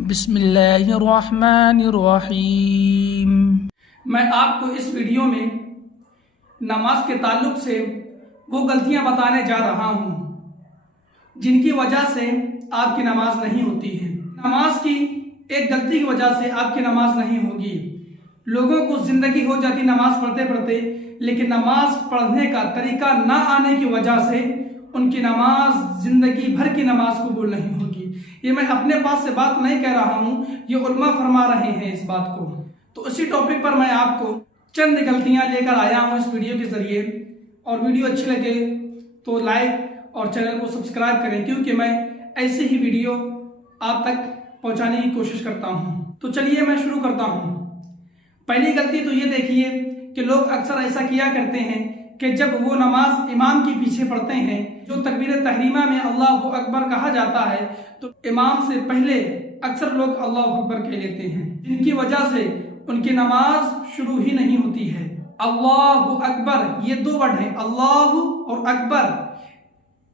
बिस्मिल्लाहिर्रहमानिर्रहीम। मैं आपको इस वीडियो में नमाज के ताल्लुक से वो गलतियां बताने जा रहा हूं जिनकी वजह से आपकी नमाज नहीं होती है। नमाज की एक गलती की वजह से आपकी नमाज नहीं होगी। लोगों को जिंदगी हो जाती नमाज पढ़ते पढ़ते, लेकिन नमाज पढ़ने का तरीका ना आने की वजह से उनकी नमाज जिंदगी भर की नमाज कबूल नहीं होगी। ये मैं अपने पास से बात नहीं कह रहा हूँ, ये उलमा फरमा रहे हैं इस बात को। तो उसी टॉपिक पर मैं आपको चंद गलतियां लेकर आया हूँ इस वीडियो के जरिए। और वीडियो अच्छी लगे तो लाइक और चैनल को सब्सक्राइब करें, क्योंकि मैं ऐसे ही वीडियो आप तक पहुंचाने की कोशिश करता हूं। तो चलिए मैं शुरू करता हूं। पहली गलती तो ये देखिए कि लोग अक्सर ऐसा किया करते हैं कि जब वो नमाज इमाम के पीछे पढ़ते हैं, जो तकबीर तहरीमा में अल्लाहु अकबर कहा जाता है, तो इमाम से पहले अक्सर लोग अल्लाहु अकबर कह लेते हैं, जिनकी वजह से उनकी नमाज शुरू ही नहीं होती है। अल्लाहु अकबर ये दो वर्ड हैं, अल्लाहु और अकबर।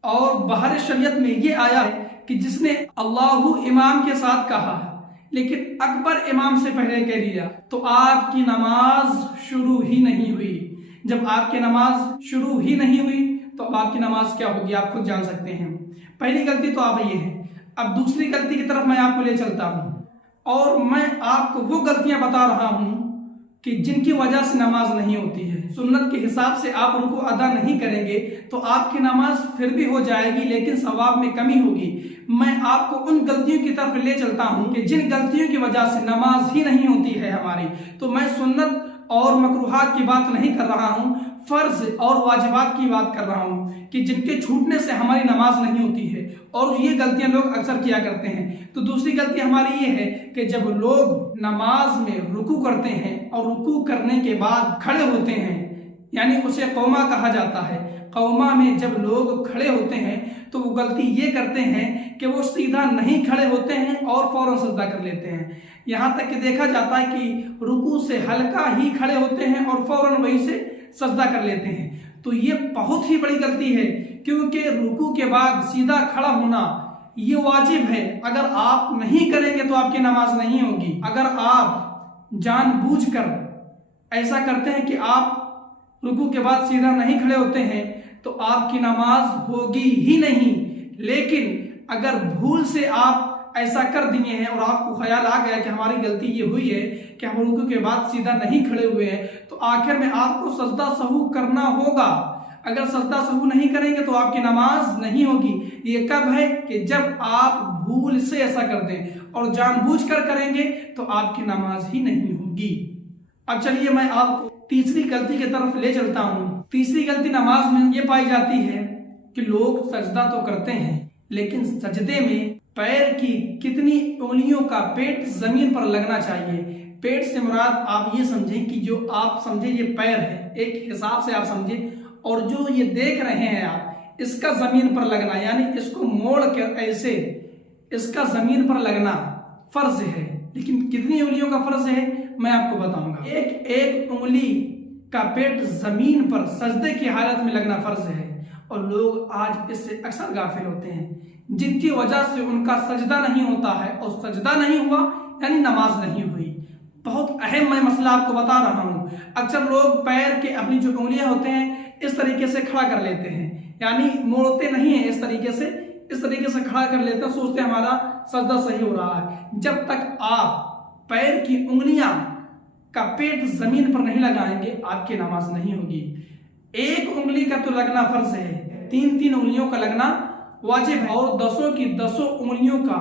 और बाहर शरीयत में ये आया है कि जिसने अल्लाहु इमाम के साथ कहा लेकिन अकबर इमाम से पहले कह दिया, तो आपकी नमाज शुरू ही नहीं हुई। जब आपकी नमाज शुरू ही नहीं हुई तो अब आपकी नमाज क्या होगी, आप खुद जान सकते हैं। पहली गलती तो आप ये है। अब दूसरी गलती की तरफ मैं आपको ले चलता हूं, और मैं आपको वो गलतियां बता रहा हूं कि जिनकी वजह से नमाज नहीं होती है। सुन्नत के हिसाब से आप रुकू अदा नहीं करेंगे तो आपकी नमाज फिर भी हो जाएगी, लेकिन सवाब में कमी होगी। मैं आपको उन गलतियों की तरफ ले चलता हूं कि जिन गलतियों की वजह से नमाज ही नहीं होती है हमारी। तो मैं सुन्नत और मकरूहात की बात नहीं कर रहा हूं, फर्ज और वाजिबात की बात कर रहा हूं कि जिनके छूटने से हमारी नमाज नहीं होती है। और ये गलतियां लोग अक्सर किया करते हैं। तो दूसरी गलती हमारी ये है कि जब लोग नमाज में रुकू करते हैं और रुकू करने के बाद खड़े होते हैं, यानी उसे कौमा कहा जाता है। कौमा में जब लोग खड़े होते हैं तो वो गलती ये करते हैं कि वो सीधा नहीं खड़े होते हैं और फौरन सजदा कर लेते हैं। यहाँ तक कि देखा जाता है कि रुकू से हल्का ही खड़े होते हैं और फौरन वहीं से सजदा कर लेते हैं। तो ये बहुत ही बड़ी गलती है, क्योंकि रुकू के बाद सीधा खड़ा होना ये वाजिब है। अगर आप नहीं करेंगे तो आपकी नमाज नहीं होगी। अगर आप जानबूझकर ऐसा करते हैं कि आप रुकू के बाद सीधा नहीं खड़े होते हैं तो आपकी नमाज होगी ही नहीं। लेकिन अगर भूल से आप ऐसा कर दिए हैं और आपको ख्याल आ गया कि हमारी गलती ये हुई है कि हम रुकू के बाद सीधा नहीं खड़े हुए हैं, तो आखिर में आपको सजदा सहू करना होगा। अगर सजदा सहू नहीं करेंगे तो आपकी नमाज नहीं होगी। ये कब है कि जब आप भूल से ऐसा कर दें, और जानबूझकर करेंगे तो आपकी नमाज ही नहीं होगी। अब चलिए मैं आपको तीसरी गलती की तरफ ले चलता हूं। तीसरी गलती नमाज में ये पाई जाती है कि लोग सजदा तो करते हैं, लेकिन सजदे में पैर की कितनी उंगलियों का पेट जमीन पर लगना चाहिए। पेट से मुराद आप ये समझें कि जो आप समझे ये पैर है, एक हिसाब से आप समझे, और जो ये देख रहे हैं आप, इसका जमीन पर लगना, यानी इसको मोड़ कर ऐसे इसका जमीन पर लगना फर्ज है। लेकिन कितनी उंगलियों का फर्ज है मैं आपको बताऊंगा। एक एक उंगली का पेट जमीन पर सजदे की हालत में लगना फर्ज है, और लोग आज इससे अक्सर गाफिल होते हैं, जिनकी वजह से उनका सजदा नहीं होता है, और सजदा नहीं हुआ यानी नमाज नहीं हुई। बहुत अहम मैं मसला आपको बता रहा हूं। अक्सर लोग पैर के अपनी जो उंगलियां होते हैं इस तरीके से खड़ा कर लेते हैं, यानी मोड़ते नहीं है, इस तरीके से खड़ा कर लेते हैं, सोचते हैं हमारा सजदा सही हो रहा है। जब तक आप पैर की उंगलियां का पेट जमीन पर नहीं लगाएंगे आपकी नमाज नहीं होगी। एक उंगली का तो लगना फर्ज है, तीन तीन उंगलियों का लगना वाजिब है, और दसों की दसों उंगलियों का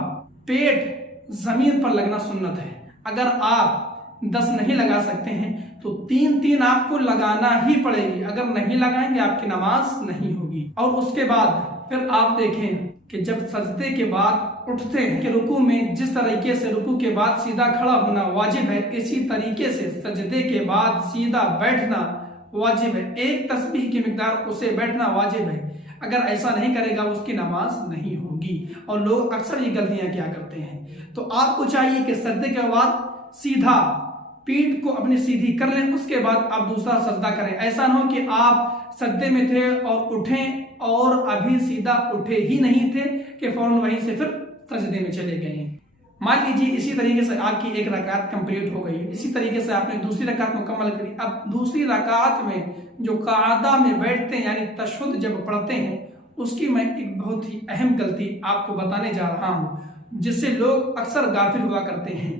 पेट जमीन पर लगना सुन्नत है। अगर आप 10 नहीं लगा सकते हैं तो 3-3 आपको लगाना ही पड़ेगी। अगर नहीं लगाएंगे आपकी नमाज नहीं होगी। और उसके बाद फिर आप देखें कि जब सजदे के बाद उठते हैं कि रुकू में जिस तरीके से रुकू के बाद सीधा खड़ा होना वाजिब है, इसी तरीके से सजदे के बाद सीधा बैठना वाजिब है। एक तस्बीह की मिकदार उसे बैठना वाजिब है। अगर ऐसा नहीं करेगा उसकी नमाज नहीं होगी। और लोग अक्सर ये गलतियां क्या करते हैं। तो आपको चाहिए कि सजदे के बाद सीधा पीठ को अपनी सीधी कर लें, उसके बाद आप दूसरा सजदा करें। ऐसा ना हो कि आप सजदे में थे और उठें और अभी सीधा उठे ही नहीं थे कि फौरन वहीं से फिर सजदे में चले गए। मान लीजिए इसी तरीके से आपकी एक रकात कंप्लीट हो गई, इसी तरीके से आपने दूसरी रकात मुकम्मल करी। अब दूसरी रकात में जो कायदा में बैठते हैं यानी तशहुद जब पढ़ते हैं, उसकी मैं एक बहुत ही अहम गलती आपको बताने जा रहा हूँ जिससे लोग अक्सर गाफिल हुआ करते हैं।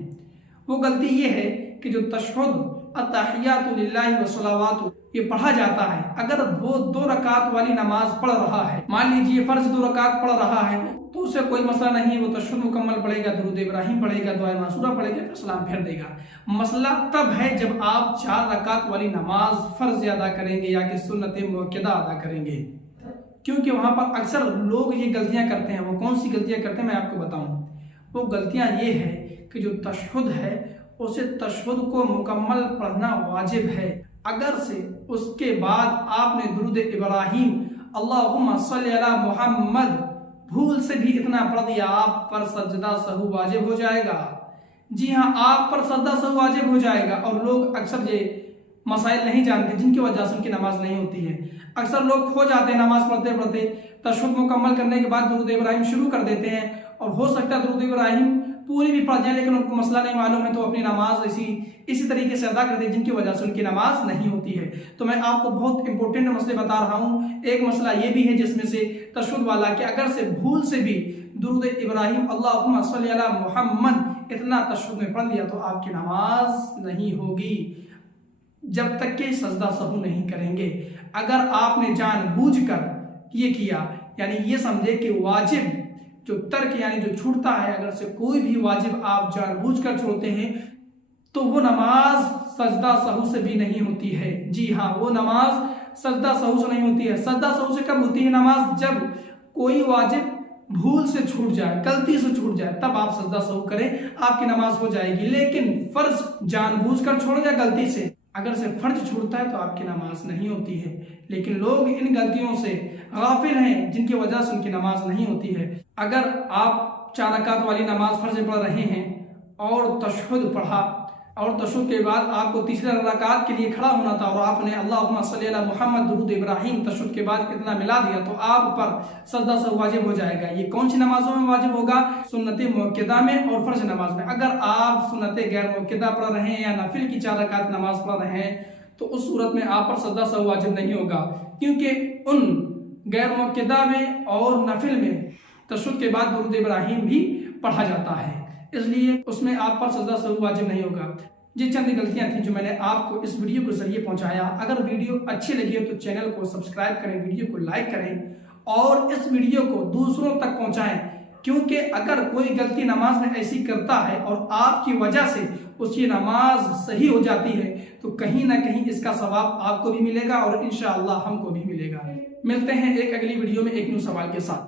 वो गलती ये है कि जो तशहुद अत्तहियातु लिल्लाहि व सलावातु ये पढ़ा जाता है, अगर वो 2 रकात वाली नमाज पढ़ रहा है, मान लीजिए फर्ज 2 रकात पढ़ रहा है, तो उसे कोई मसला नहीं, वो तशहुद मुकम्मल पढ़ेगा, दुरूद इब्राहिम पढ़ेगा, दुआ मासूरा पढ़ेगा, फिर सलाम फेर देगा। मसला तब है जब आप 4 रकात वाली नमाज फर्ज अदा करेंगे या कि सुन्नत मुअक्कदा अदा करेंगे, क्योंकि वहां पर अक्सर लोग ये गलतियां करते हैं। वो कौन सी गलतियां करते हैं मैं आपको बताऊं। वो गलतियां ये है कि जो तशहुद है उसे तशहुद को मुकम्मल पढ़ना वाजिब है, अगर से उसके बाद आपने दुरूद इब्राहिम अल्लाहुम्मा सल्ली अला मुहम्मद भूल से भी इतना पढ़ दिया, आप पर सजदा सहू वाजिब हो जाएगा। जी हाँ, आप पर सजदा सहू वाजिब हो जाएगा। और लोग अक्सर ये मसाइल नहीं जानते जिनकी वजह से उनकी नमाज नहीं होती है। अक्सर लोग खो जाते हैं नमाज पढ़ते पढ़ते, तशहुद मुकम्मल करने के बाद दुरूद इब्राहिम शुरू कर देते हैं और हो सकता है दुरूद इब्राहिम पूरी भी पढ़ जाए, लेकिन उनको मसला नहीं मालूम है तो अपनी नमाज इसी तरीके से अदा करते हैं जिनकी वजह से उनकी नमाज नहीं होती है। तो मैं आपको बहुत इंपॉर्टेंट मसले बता रहा हूँ। एक मसला ये भी है जिसमें से तशहुद वाला कि अगर से भूल से भी दुरूद इब्राहिम अल्लाहुम्मा सल्ली अला मुहम्मद इतना तशहुद में पढ़ लिया तो आपकी नमाज नहीं होगी जब तक कि सजदा सहू नहीं करेंगे। अगर आपने जानबूझकर ये किया, यानी ये समझे कि वाजिब जो तर्क यानी जो छूटता है, अगर से कोई भी वाजिब आप जानबूझकर छोड़ते हैं तो वो नमाज सजदा सहू से भी नहीं होती है। जी हाँ, वो नमाज सजदा सहू से नहीं होती है। सजदा सहू से कब होती है नमाज? जब कोई वाजिब भूल से छूट जाए, गलती से छूट जाए, तब आप सजदा सहू करें, आपकी नमाज हो जाएगी। लेकिन फर्ज जानबूझकर छोड़ या गलती से, अगर से फर्ज छूटता है तो आपकी नमाज नहीं होती है। लेकिन लोग इन गलतियों से गाफिल हैं जिनकी वजह से उनकी नमाज नहीं होती है। अगर आप 4 रकात वाली नमाज फर्ज पढ़ रहे हैं और तशहुद पढ़ा और तशहुद के बाद आपको तीसरे रकात के लिए खड़ा होना था और आपने अल्लाहुम्मा सल्ली अला मुहम्मद दुरूद इब्राहिम तशहुद के बाद इतना मिला दिया तो आप पर सजदा सहू वाजिब हो जाएगा। ये कौन सी नमाजों में वाजिब होगा? सुन्नत मुअक्कदा में और फर्ज नमाज में। अगर आप सुन्नत गैर मुअक्कदा पढ़ रहे हैं या नफिल की 4 रकात नमाज पढ़ रहे हैं तो उस सूरत में आप पर सजदा सहू वाजिब नहीं होगा, क्योंकि उन गैर मुअक्कदा में और नफिल में तशहुद के बाद दुरूद इब्राहिम भी पढ़ा जाता है, इसलिए उसमें आप पर सजदा सहू वाजिब नहीं होगा। ये चंद गलतियां थी जो मैंने आपको इस वीडियो के जरिए पहुंचाया। अगर वीडियो अच्छी लगी हो तो चैनल को सब्सक्राइब करें, वीडियो को लाइक करें और इस वीडियो को दूसरों तक पहुंचाएं, क्योंकि अगर कोई गलती नमाज में ऐसी करता है और आपकी वजह से उसकी नमाज सही हो जाती है तो कहीं ना कहीं इसका सवाब आपको भी मिलेगा और इंशाअल्लाह हमको भी मिलेगा। मिलते हैं एक अगली वीडियो में एक न्यू सवाल के साथ।